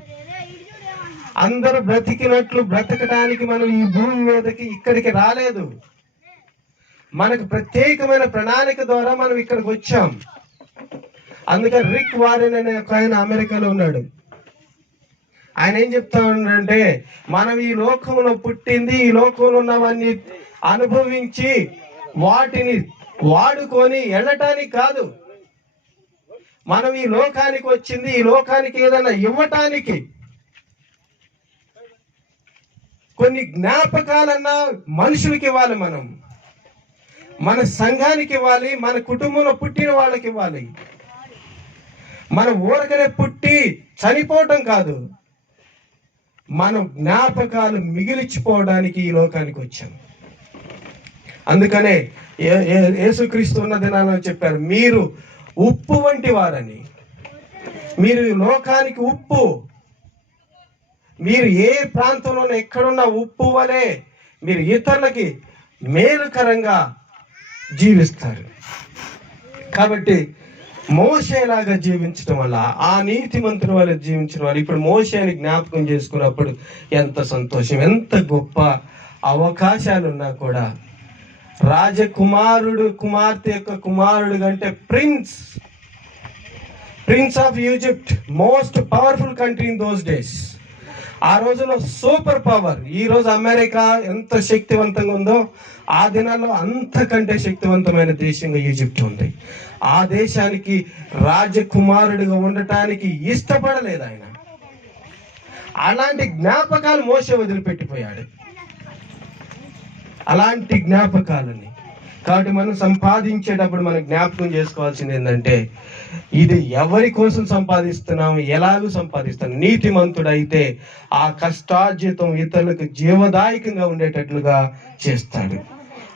అందరూ బ్రతికినట్లు బ్రతకడానికి మనం ఈ భూమి మీదకి ఇక్కడికి రాలేదు. మనకు ప్రత్యేకమైన ప్రణాళిక ద్వారా మనం ఇక్కడికి వచ్చాం. అందుకని రిక్ వారెన్ అనే ఒక ఆయన అమెరికాలో ఉన్నాడు. ఆయన ఏం చెప్తా ఉన్నాడంటే, మనం ఈ లోకంలో పుట్టింది, ఈ లోకంలో ఉన్నవన్నీ అనుభవించి వాటిని వాడుకొని వెళ్ళటానికి కాదు. మనం ఈ లోకానికి వచ్చింది ఈ లోకానికి ఏదైనా ఇవ్వటానికి. కొన్ని జ్ఞాపకాలన్నా మనుషులకి ఇవ్వాలి, మన సంఘానికి ఇవ్వాలి, మన కుటుంబంలో పుట్టిన వాళ్ళకి ఇవ్వాలి. మనం ఊరకనే పుట్టి చనిపోవటం కాదు, మనం జ్ఞాపకాలు మిగిలిచిపోవడానికి ఈ లోకానికి వచ్చాం. అందుకనే యేసుక్రీస్తు ఉన్న దినాలను చెప్పారు, మీరు ఉప్పు వంటి వారని. మీరు లోకానికి ఉప్పు. మీరు ఏ ప్రాంతంలో ఎక్కడున్న ఉప్పు వలె మీరు ఇతరులకి మేలుకరంగా జీవిస్తారు. కాబట్టి మోషేలాగా జీవించడం వల్ల, ఆ నీతిమంతుని వల్ల జీవించడం వల్ల, ఇప్పుడు మోషేని జ్ఞాపకం చేసుకున్నప్పుడు ఎంత సంతోషం, ఎంత గొప్ప అవకాశాలు ఉన్నా కూడా రాజకుమారుడు కుమార్తె యొక్క కుమారుడు కంటే prince of Egypt, most powerful country in those days. ఆ రోజులో సూపర్ పవర్. ఈ రోజు అమెరికా ఎంత శక్తివంతంగా ఉందో ఆ దినాల్లో అంతకంటే శక్తివంతమైన దేశంగా ఈజిప్ట్ ఉంది. ఆ దేశానికి రాజకుమారుడిగా ఉండటానికి ఇష్టపడలేదు ఆయన. అలాంటి జ్ఞాపకాలు మోషే వదిలిపెట్టిపోయాడు, అలాంటి జ్ఞాపకాలని. కాబట్టి మనం సంపాదించేటప్పుడు మనం జ్ఞాపకం చేసుకోవాల్సింది ఏంటంటే, ఇది ఎవరి కోసం సంపాదిస్తున్నాం, ఎలాగూ సంపాదిస్తాం. నీతిమంతుడైతే ఆ కష్టార్జితం ఇతరులకు జీవదాయకంగా ఉండేటట్లుగా చేస్తాడు.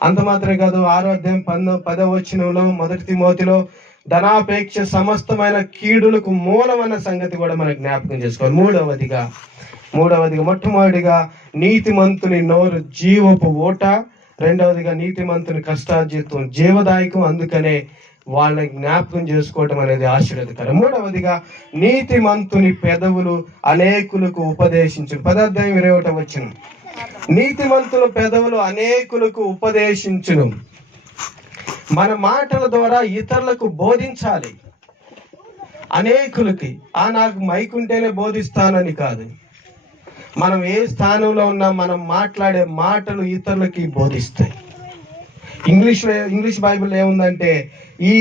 అంత మాత్రమే కాదు, 6వ అధ్యాయం 10వ వచనంలో, 1 తిమోతిలో ధనాపేక్ష సమస్తమైన కీడులకు మూలమన్న సంగతి కూడా మనం జ్ఞాపకం చేసుకోవాలి. మూడవదిగా మొట్టమొదటిగా నీతిమంతుని నోరు జీవపు ఊట, రెండవదిగా నీతిమంతుని కష్టార్జితం జీవదాయకం. అందుకనే వాళ్ళని జ్ఞాపకం చేసుకోవటం అనేది ఆశీర్వాదకరం. మూడవదిగా నీతిమంతుని పెదవులు అనేకులకు ఉపదేశించు. 10వ అధ్యాయం 21వ వచనం, నీతిమంతుల పెదవులు అనేకులకు ఉపదేశించును. మన మాటల ద్వారా ఇతరులకు బోధించాలి. అనేకులకి. నాకు మైక్ ఉంటేనే బోధిస్తానని కాదు, మనం ఏ స్థానంలో ఉన్నా మనం మాట్లాడే మాటలు ఇతరులకి బోధిస్తాయి. ఇంగ్లీష్ బైబిల్ ఏముందంటే, ఈ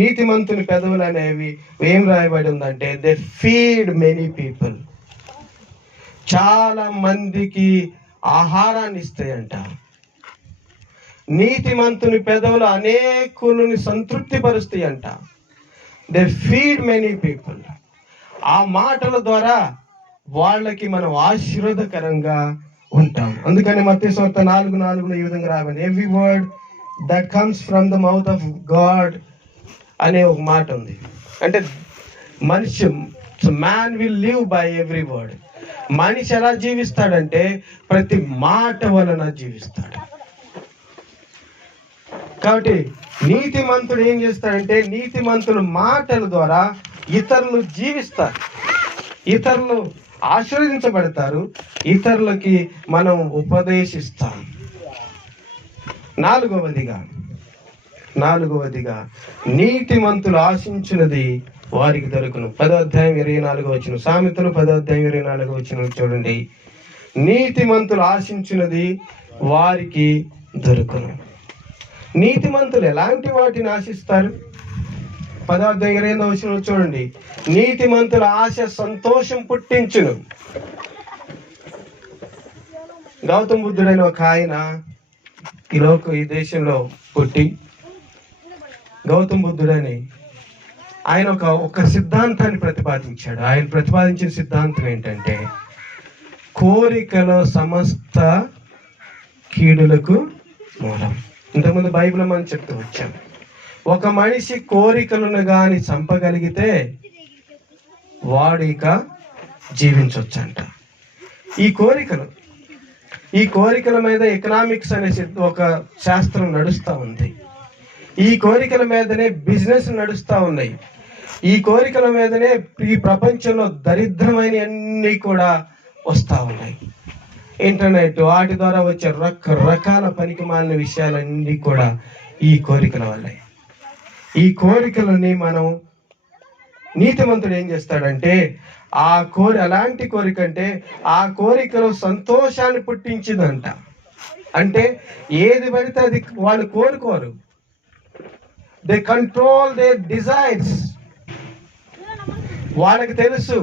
నీతిమంతుని పెదవులు అనేవి ఏం రాయబడి ఉందంటే, దే ఫీడ్ మెనీ పీపుల్. చాలా మందికి ఆహారాన్ని ఇస్తాయంట. నీతిమంతుని పెదవులు అనేకులని సంతృప్తి పరుస్తాయంట. They feed many people. ఆ మాటల ద్వారా వాళ్ళకి మనం ఆశీర్వాదకరంగా ఉంటాం. అందుకని మత్తయి సువార్త 4:4 ఈ విధంగా రావాలి, every word that comes from the mouth of God అనే ఒక మాట ఉంది. అంటే man will live by every word. మనిషి ఎలా జీవిస్తాడంటే ప్రతి మాట వలన జీవిస్తాడు. కాబట్టి నీతిమంతుడు ఏం చేస్తాడంటే, నీతిమంతుల మాటల ద్వారా ఇతరులు జీవిస్తారు, ఇతరులు ఆశీర్వదించబడతారు, ఇతరులకి మనం ఉపదేశిస్తాం. నాలుగవదిగా నీతిమంతులు ఆశించినది వారికి దొరుకును. 10వ అధ్యాయం 24వ వచనం, సామెతలు 10వ అధ్యాయం 24వ వచనం చూడండి. నీతిమంతులు ఆశించినది వారికి దొరుకును. నీతిమంతులు ఎలాంటి వాటిని ఆశిస్తారు? 10వ అధ్యాయం 28వ వచనం చూడండి. నీతిమంతుల ఆశ సంతోషం పుట్టించును. గౌతమ బుద్ధుడైన ఒక ఆయన ఈ దేశంలో పుట్టి, గౌతమ బుద్ధుడని ఆయన ఒక సిద్ధాంతాన్ని ప్రతిపాదించాడు. ఆయన ప్రతిపాదించిన సిద్ధాంతం ఏంటంటే, కోరికలో సమస్త కీడులకు మూలం. ఇంతకుముందు బైబిల్ మనం చెప్తూ వచ్చాం, ఒక మనిషి కోరికలను గాని చంపగలిగితే వాడు ఇక జీవించవచ్చంట. ఈ కోరికల మీద ఎకనామిక్స్ అనే ఒక శాస్త్రం నడుస్తూ ఉంది. ఈ కోరికల మీదనే బిజినెస్ నడుస్తూ ఉన్నాయి. ఈ కోరికల మీదనే ఈ ప్రపంచంలో దరిద్రమైన అన్నీ కూడా వస్తూ ఉన్నాయి. ఇంటర్నెట్, వాటి ద్వారా వచ్చే రకరకాల పనికిమాలిన విషయాలన్నీ కూడా ఈ కోరికల వల్లే. ఈ కోరికలని మనం, నీతిమంతుడు ఏం చేస్తాడంటే, అలాంటి కోరిక అంటే ఆ కోరికలో సంతోషాన్ని పుట్టించిందంట. అంటే ఏది పడితే అది వాళ్ళు కోరుకోరు. They control their desires. వాళ్ళకి తెలుసు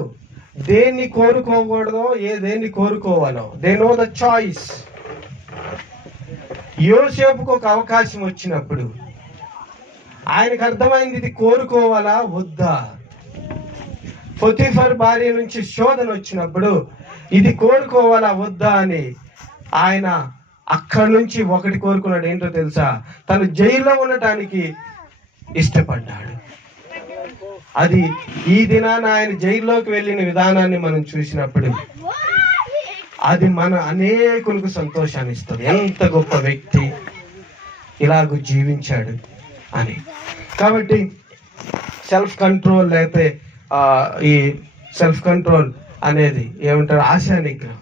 దేన్ని కోరుకోకూడదో, దేన్ని కోరుకోవాలో. They know the choice. యోసేపుకు ఒక అవకాశం వచ్చినప్పుడు ఆయనకు అర్థమైంది, ఇది కోరుకోవాలా వద్దా. పొతిఫర్ భార్య నుంచి శోధన వచ్చినప్పుడు ఇది కోరుకోవాలా వద్దా అని ఆయన అక్కడి నుంచి ఒకటి కోరుకున్నాడు. ఏంటో తెలుసా? తను జైల్లో ఉండటానికి ఇష్టపడ్డాడు. అది ఈ దినాన ఆయన జైల్లోకి వెళ్ళిన విధానాన్ని మనం చూసినప్పుడు అది మన అనేకులకు సంతోషాన్ని ఇస్తుంది. ఎంత గొప్ప వ్యక్తి ఇలాగూ జీవించాడు అని. కాబట్టి సెల్ఫ్ కంట్రోల్ లేకపోతే ఈ సెల్ఫ్ కంట్రోల్ అనేది ఏమంటారు? ఆశా నిగ్రహం.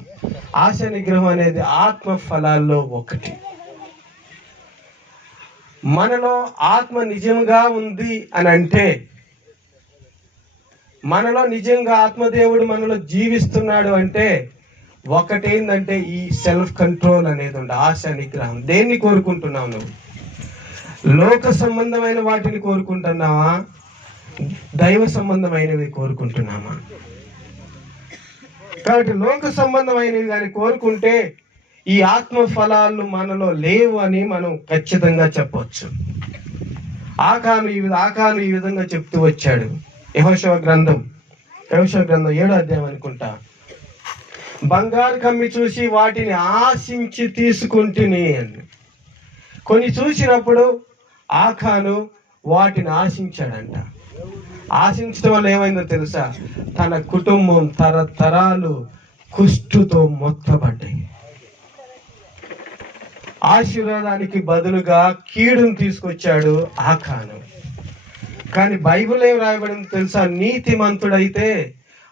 ఆశా నిగ్రహం అనేది ఆత్మ ఫలాల్లో ఒకటి. మనలో ఆత్మ నిజంగా ఉంది అని అంటే, మనలో నిజంగా ఆత్మదేవుడు మనలో జీవిస్తున్నాడు అంటే ఒకటేందంటే ఈ సెల్ఫ్ కంట్రోల్ అనేది ఉంది, ఆశా నిగ్రహం. దేన్ని కోరుకుంటున్నావు నువ్వు? లోక సంబంధమైన వాటిని కోరుకుంటున్నావా? దైవ సంబంధమైనవి కోరుకుంటున్నామా? కాబట్టి లోక సంబంధమైనవి కానీ కోరుకుంటే ఈ ఆత్మ ఫలాలు మనలో లేవు అని మనం ఖచ్చితంగా చెప్పవచ్చు. ఆకాను ఈ విధంగా చెప్తూ వచ్చాడు. యెహోషువ గ్రంథం 7వ అధ్యాయం అనుకుంటా. బంగారు కమ్మి చూసి వాటిని ఆశించి తీసుకుంటుని అని. కొన్ని చూసినప్పుడు ఆకాను వాటిని ఆశించాడంట. ఆశించడం వల్ల ఏమైందో తెలుసా? తన కుటుంబం తరతరాలు కుష్టుతో మొత్తబడ్డాయి. ఆశీర్వాదానికి బదులుగా కీడును తీసుకొచ్చాడు ఆకాను. కానీ బైబిల్ ఏం రాయబడింది తెలుసా? నీతిమంతుడైతే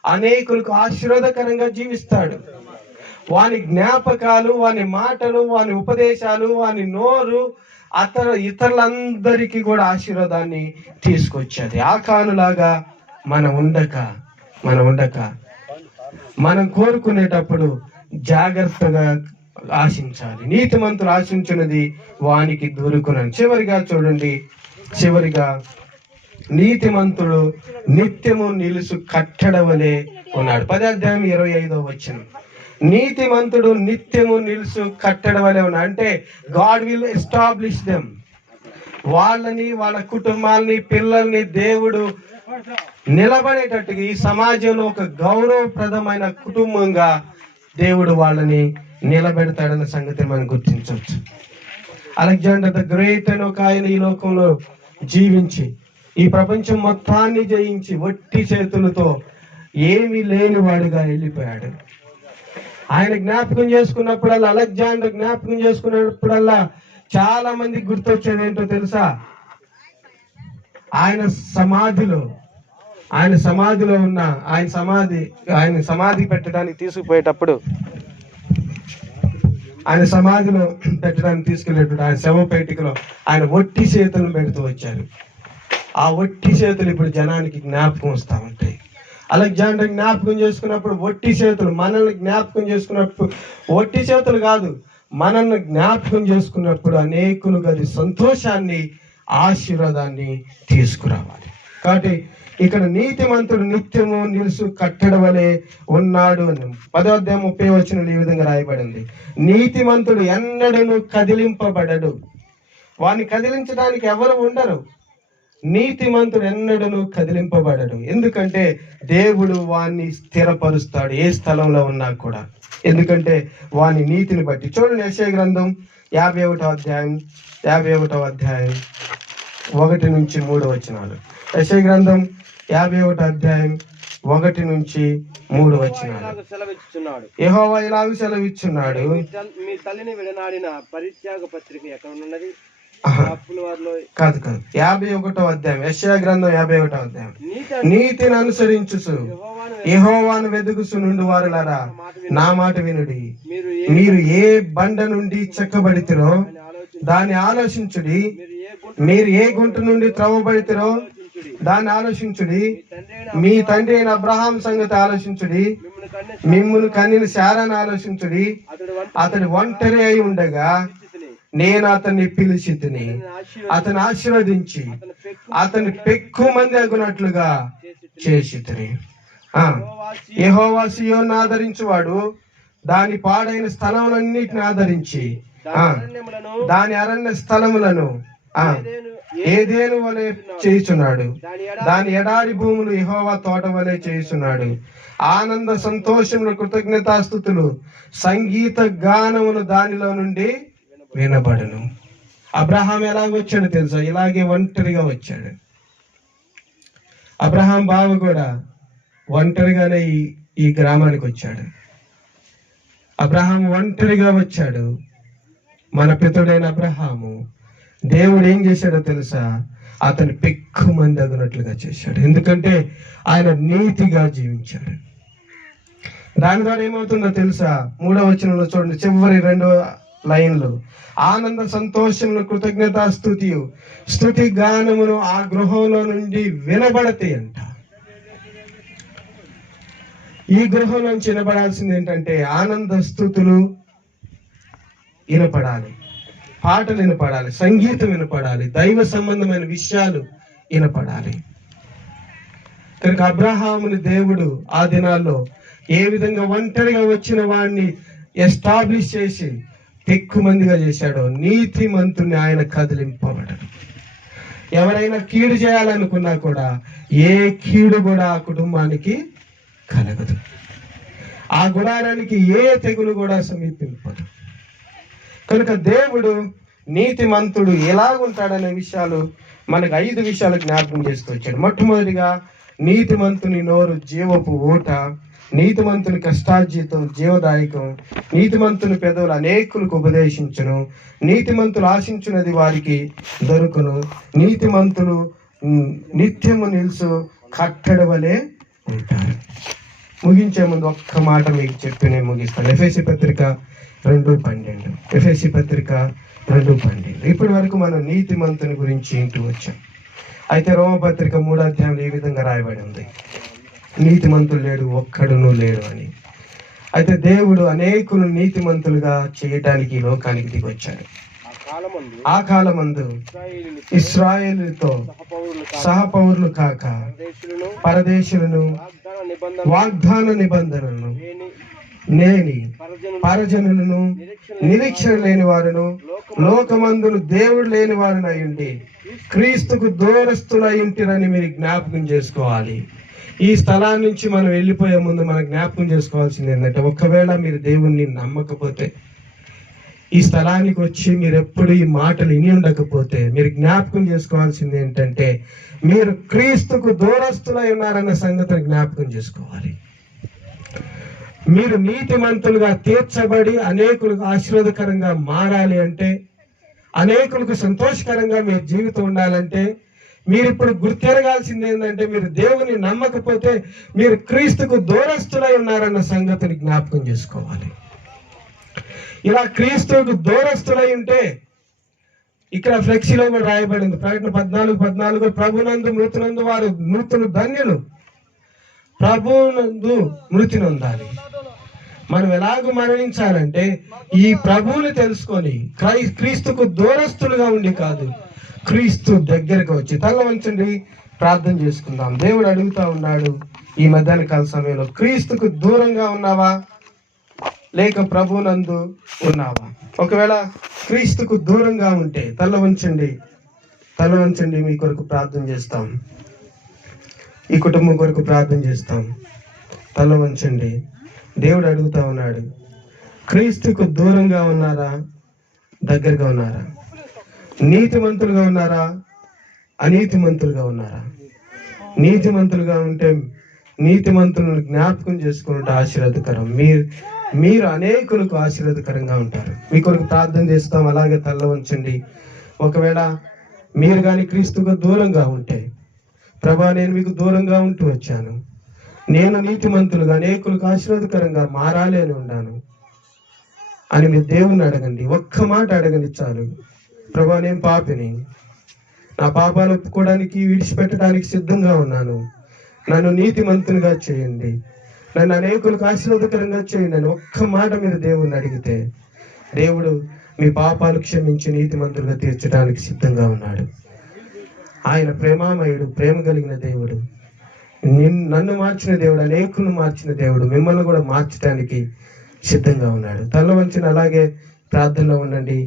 అనేకులకు ఆశీర్వాదకరంగా జీవిస్తాడు. వాని జ్ఞాపకాలు, వాని మాటలు, వాని ఉపదేశాలు, వాని నోరు ఇతరులందరికీ కూడా ఆశీర్వాదాన్ని తీసుకొచ్చేది. ఆకానులాగా మనం ఉండక మనం కోరుకునేటప్పుడు జాగ్రత్తగా ఆశించాలి. నీతిమంతులు ఆశించినది వానికి దొరుకునని. చివరిగా నీతిమంతుడు నిత్యము నిలుసు కట్టడవలే ఉన్నాడు. 10వ అధ్యాయం 25వ వచనం. నీతిమంతుడు నిత్యము నిలుసు కట్టడవలే ఉన్నాడు అంటే గాడ్ విల్ ఎస్టాబ్లిష్ దెమ్. వాళ్ళని, వాళ్ళ కుటుంబాలని, పిల్లల్ని దేవుడు నిలబడేటట్టుగా ఈ సమాజంలో ఒక గౌరవప్రదమైన కుటుంబంగా దేవుడు వాళ్ళని నిలబెడతాడన్న సంగతి మనం గుర్తించవచ్చు. అలెగ్జాండర్ ద గ్రేట్ అని ఒక ఆయన ఈ లోకంలో జీవించి ఈ ప్రపంచం మొత్తాన్ని జయించి వట్టి చేతులతో ఏమీ లేని వాడుగా వెళ్ళిపోయాడు. ఆయన జ్ఞాపకం చేసుకున్నప్పుడల్లా, అలెగ్జాండర్ జ్ఞాపకం చేసుకున్నప్పుడల్లా చాలా మందికి గుర్తొచ్చేది ఏంటో తెలుసా? ఆయన సమాధిలో ఉన్న ఆయన సమాధి పెట్టడానికి తీసుకుపోయేటప్పుడు, ఆయన సమాధిలో పెట్టడానికి తీసుకెళ్ళేటప్పుడు ఆయన శవపేటికలో ఆయన ఒట్టి చేతులను పెడుతూ వచ్చారు. ఆ ఒట్టి చేతులు ఇప్పుడు జనానికి జ్ఞాపకం వస్తూ ఉంటాయి. అలెగ్జాండర్ జ్ఞాపకం చేసుకున్నప్పుడు ఒట్టి చేతులు, మనల్ని జ్ఞాపకం చేసుకున్నప్పుడు ఒట్టి చేతులు కాదు, మనల్ని జ్ఞాపకం చేసుకున్నప్పుడు అనేకులు అది సంతోషాన్ని, ఆశీర్వాదాన్ని తీసుకురావాలి. కాబట్టి ఇక్కడ నీతిమంతుడు నిత్యము నిలుసు కట్టడవలే ఉన్నాడు అని 10వ అధ్యాయం 30వ వచనంలో ఈ విధంగా రాయబడింది. నీతిమంతుడు ఎన్నడూ కదిలింపబడడు. వాడిని కదిలించడానికి ఎవరు ఉండరు. నీతిమంతుడు ఎన్నడూ కదిలింపబడడు. ఎందుకంటే దేవుడు వాణ్ణి స్థిరపరుస్తాడు ఏ స్థలంలో ఉన్నా కూడా. ఎందుకంటే వాని నీతిని బట్టి. చూడండి యెషయా గ్రంథం 51వ అధ్యాయం 1 నుంచి 3 వచనాలు. యెషయా గ్రంథం 51వ అధ్యాయం 1 నుంచి 3 వచనాలు. యెహోవా ఇలాగ సెలవిచ్చున్నాడు, మీ తల్లిని విడనాడిన పరిత్యాగ పత్రిక ఎక్కడ ఉన్నది? కాదు 51వ అధ్యాయం, యెషయా గ్రంథం 51వ అధ్యాయం. నీతిని అనుసరించుసు యెహోవాను వెదుకుసు నుండి వారులారా నా మాట వినుడి. మీరు ఏ బండ నుండి చెక్కబడితిరో దాన్ని ఆలోచించుడి. మీరు ఏ గుంట నుండి త్రవ్వబడితిరో దాన్ని ఆలోచించుడి. మీ తండ్రి అయిన అబ్రహాం సంగతి ఆలోచించుడి. మిమ్మును కన్నిన శారాన్ని ఆలోచించుడి. అతడు ఒంటరి అయి ఉండగా నేను అతన్ని పిలిచితిని, అతను ఆశీర్వదించి అతని పెక్కు మంది అగునట్లుగా చేసితిని. యెహోవా సీయోను ఆదరించువాడు దాని పాడైన స్థలములన్నిటిని ఆదరించి దాని అరణ్య స్థలములను ఏదేను వలె చేయుచున్నాడు. దాని ఎడారి భూములు యెహోవా తోట వలె చేయుచున్నాడు. ఆనంద సంతోషములు కృతజ్ఞతాస్తుతులు సంగీత గానములు దానిలో నుండి వినబడను. అబ్రహాం ఎలాగ వచ్చాడు తెలుసా? ఇలాగే ఒంటరిగా వచ్చాడు. అబ్రహాం బావ కూడా ఒంటరిగానే ఈ గ్రామానికి వచ్చాడు. అబ్రహాం ఒంటరిగా వచ్చాడు. మన పితడైన అబ్రహాము దేవుడు ఏం చేశాడో తెలుసా? అతను పెక్కుమంది అగినట్లుగా చేశాడు. ఎందుకంటే ఆయన నీతిగా జీవించాడు. దాని ద్వారా ఏమవుతుందో తెలుసా? 3వ వచనంలో చూడండి, చివరి 2వ లైన్లో, ఆనంద సంతోషములు కృతజ్ఞతా స్తుతి గానమును ఆ గృహంలో నుండి వినబడతాయి అంట. ఈ గృహం నుంచి వినపడాల్సింది ఏంటంటే ఆనంద స్తుతులు వినపడాలి, పాటలు వినపడాలి, సంగీతం వినపడాలి, దైవ సంబంధమైన విషయాలు వినపడాలి. కనుక అబ్రహాముని దేవుడు ఆ దినాల్లో ఏ విధంగా ఒంటరిగా వచ్చిన వాడిని ఎస్టాబ్లిష్ చేసి ఎక్కువ మందిగా చేశాడో, నీతిమంతుని ఆయన కదిలింపబడడు. ఎవరైనా కీడు చేయాలనుకున్నా కూడా ఏ కీడు కూడా ఆ కుటుంబానికి కలగదు. ఆ గుడారానికి ఏ తెగులు కూడా సమీపింపదు. కనుక దేవుడు నీతిమంతుడు ఎలాగుంటాడనే విషయాలు మనకు 5 విషయాలు జ్ఞాపకం చేస్తూ వచ్చాడు. మొట్టమొదటిగా, నీతిమంతుని నోరు జీవపు ఊట, నీతిమంతుని కష్టార్జితం జీవదాయకం, నీతిమంతుని పెదవులు అనేకులకు ఉపదేశించును, నీతిమంతులు ఆశించున్నది వారికి దొరుకును, నీతిమంతులు నిత్యము నిలుసు కట్టడి వలె ఉంటారు. ముగించే ముందు ఒక్క మాట మీకు చెప్పి నేను ముగిస్తాను. ఎఫెసీ పత్రిక 2:12. ఎఫెసీ పత్రిక 2:12. ఇప్పటి వరకు మనం నీతిమంతుని గురించి ఇంటూ వచ్చాం. అయితే రోమపత్రిక 3వ అధ్యాయంలో ఈ విధంగా రాయబడి ఉంది, నీతిమంతులు లేడు, ఒక్కడును లేడు అని. అయితే దేవుడు అనేకులు నీతిమంతులుగా చేయటానికి ఈ లోకానికి దిగి వచ్చాడు. ఆ కాలమందు ఇశ్రాయేలుతో సహపౌరులు కాక పరదేశులను వాగ్దాన నిబంధనలను నేని పరజనులను నిరీక్షణ లేని వారును లోకమందును దేవుడు లేని వారిని అయ్యుండి క్రీస్తుకు దూరస్తులై ఉంటిరని మీరు జ్ఞాపకం చేసుకోవాలి. ఈ స్థలాన్ని నుంచి మనం వెళ్ళిపోయే ముందు మనం జ్ఞాపకం చేసుకోవాల్సింది ఏంటంటే, ఒకవేళ మీరు దేవుణ్ణి నమ్మకపోతే, ఈ స్థలానికి వచ్చి మీరు ఎప్పుడు ఈ మాటలు విని ఉండకపోతే, మీరు జ్ఞాపకం చేసుకోవాల్సింది ఏంటంటే, మీరు క్రీస్తుకు దూరస్తులై ఉన్నారన్న సంగతిని జ్ఞాపకం చేసుకోవాలి. మీరు నీతిమంతులుగా తీర్చబడి అనేకులకు ఆశీర్వాదకరంగా మారాలి అంటే, అనేకులకు సంతోషకరంగా మీ జీవితం ఉండాలంటే, మీరు ఇప్పుడు గుర్తెరగాల్సింది ఏంటంటే, మీరు దేవుని నమ్మకపోతే మీరు క్రీస్తుకు దూరస్తులై ఉన్నారన్న సంగతిని జ్ఞాపకం చేసుకోవాలి. ఇలా క్రీస్తుకు దూరస్తులై ఉంటే, ఇక్కడ ఫ్లెక్సీలో కూడా రాయబడింది, ప్రకటన 14:14, ప్రభునందు మృతునందు వారు మృతులు ధన్యులు. ప్రభునందు మృతి నొందాలి. మనం ఎలాగ మరణించాలంటే, ఈ ప్రభువుని తెలుసుకొని క్రీస్తుకు దూరస్తులుగా ఉండి కాదు, క్రీస్తు దగ్గరకు వచ్చి. తల వంచండి, ప్రార్థన చేసుకుందాం. దేవుడు అడుగుతా ఉన్నాడు ఈ మధ్యాహ్న కాల సమయంలో, క్రీస్తుకు దూరంగా ఉన్నావా లేక ప్రభువునందు ఉన్నావా? ఒకవేళ క్రీస్తుకు దూరంగా ఉంటే తల వంచండి, మీ కొరకు ప్రార్థన చేస్తాం, ఈ కుటుంబం కొరకు ప్రార్థన చేస్తాం. తల వంచండి. దేవుడు అడుగుతా ఉన్నాడు, క్రీస్తుకు దూరంగా ఉన్నారా, దగ్గరగా ఉన్నారా? నీతిమంతులుగా ఉన్నారా, అనీతిమంతులుగా ఉన్నారా? నీతిమంతులుగా ఉంటే నీతిమంతులను జ్ఞాపకం చేసుకుంటే ఆశీర్వాదకరం. మీరు అనేకులకు ఆశీర్వాదకరంగా ఉంటారు. మీ కొరకు ప్రార్థన చేస్తాం. అలాగే తల్ల వంచండి. ఒకవేళ మీరు కానీ క్రీస్తుకు దూరంగా ఉంటే, ప్రభా నేను మీకు దూరంగా ఉంటూ వచ్చాను, నేను నీతిమంతులుగా అనేకులకు ఆశీర్వాదకరంగా మారాలి అని ఉన్నాను అని మీరు దేవుణ్ణి అడగండి. ఒక్క మాట అడగండి చాలు. ప్రభా నేను పాపిని, నా పాపాలు ఒప్పుకోవడానికి విడిచిపెట్టడానికి సిద్ధంగా ఉన్నాను, నన్ను నీతిమంతునిగా చేయండి, నన్ను అనేకులకు ఆశీర్వాదకరంగా చేయండి అని ఒక్క మాట మీరు దేవుణ్ణి అడిగితే, దేవుడు మీ పాపాలు క్షమించి నీతిమంతులుగా తీర్చడానికి సిద్ధంగా ఉన్నాడు. ఆయన ప్రేమామయుడు, ప్రేమ కలిగిన దేవుడు, నన్ను మార్చిన దేవుడు, అనేకులను మార్చిన దేవుడు, మిమ్మల్ని కూడా మార్చడానికి సిద్ధంగా ఉన్నాడు. తల వంచిన అలాగే ప్రార్థనలో ఉండండి.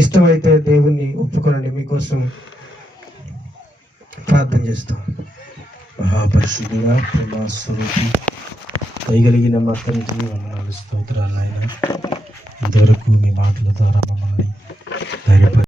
ఇష్టమైతే దేవుణ్ణి ఒప్పుకోనండి, మీకోసం ప్రార్థన చేస్తాం. మహాపరిశుద్ధుడా, ప్రేమ స్వరూపి, దయగలిగిన మా తండ్రి, వందనాలు, స్తోత్రాలు నాయన. ఇంతవరకు మీ మాటల ద్వారా మమ్మల్ని ధైర్యపరిచారు.